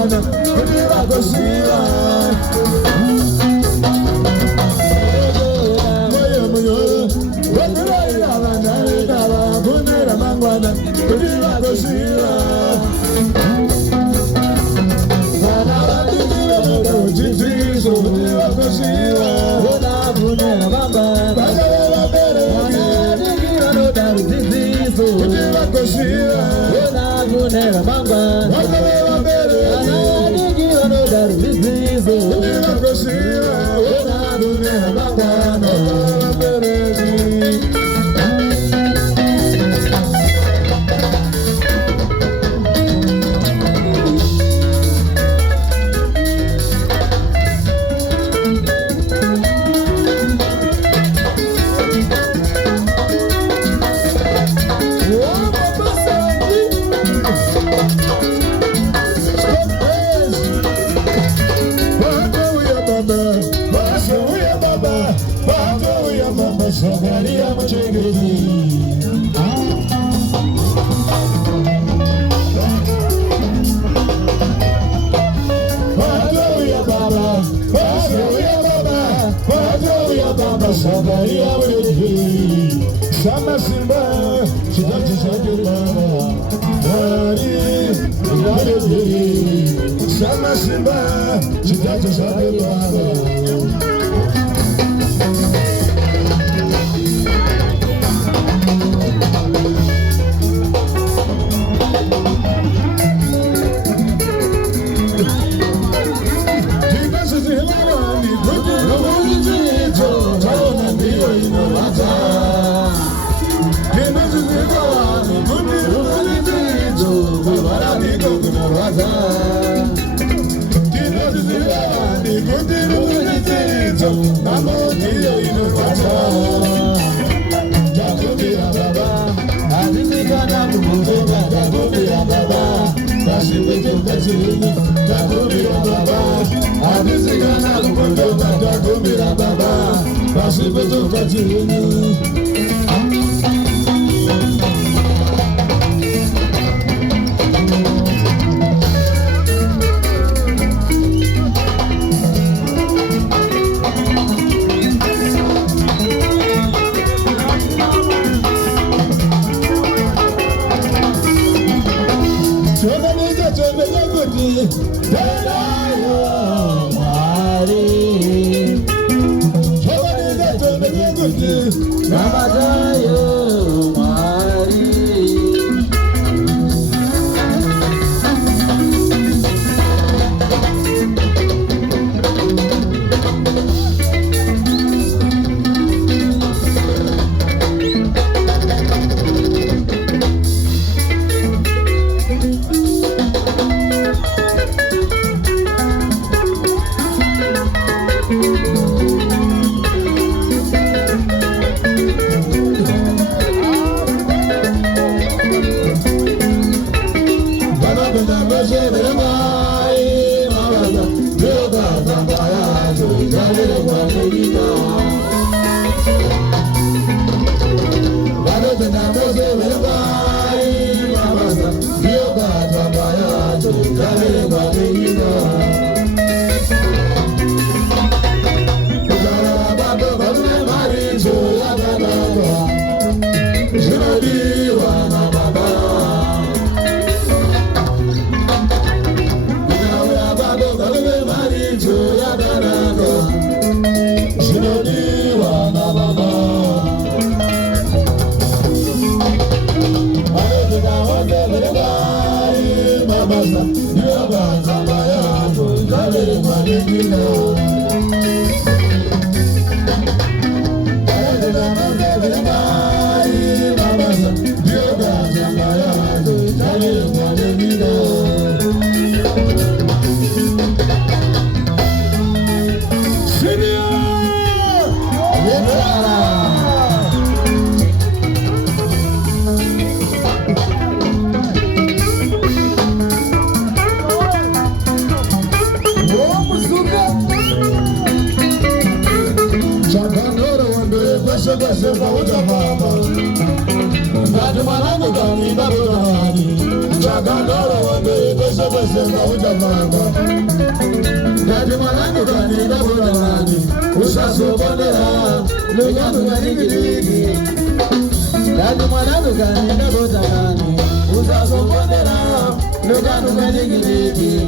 mangwana, kudira koshira. Moyo moyo, kudira yalana yala, kudira mangwana, kudira koshira. Wana kudira moyo, jijizo kudira koshira. Wana kudira mangwana, bajala bere. Wana kudira no daru jijizo kudira koshira. Wana kudira mangwana, bajala bere. Wana kudira no daru jijizo kudira koshira. Wana kudira mangwana, bajala bere. Sogaria machegedi. Padoya baba, padoya baba, sogaria machegedi. Sama simba, chidati chadula, ari, ari. Sama simba, chidati chadula. Chakanoro wando, kwese kwese kwa uta mama. Ndani mwanangu kanida burani Chakandoro wambe pese pese na ujamanga Ndani mwanangu kanida burani Usasokondera Luganu kanigidigi Ndani mwanangu kanida burani Usasokondera Luganu kanigidigi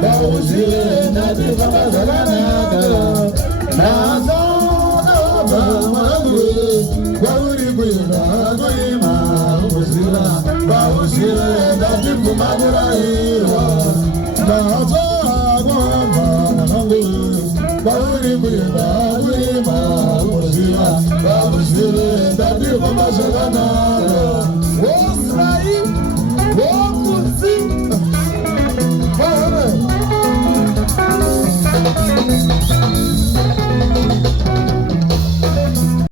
Babu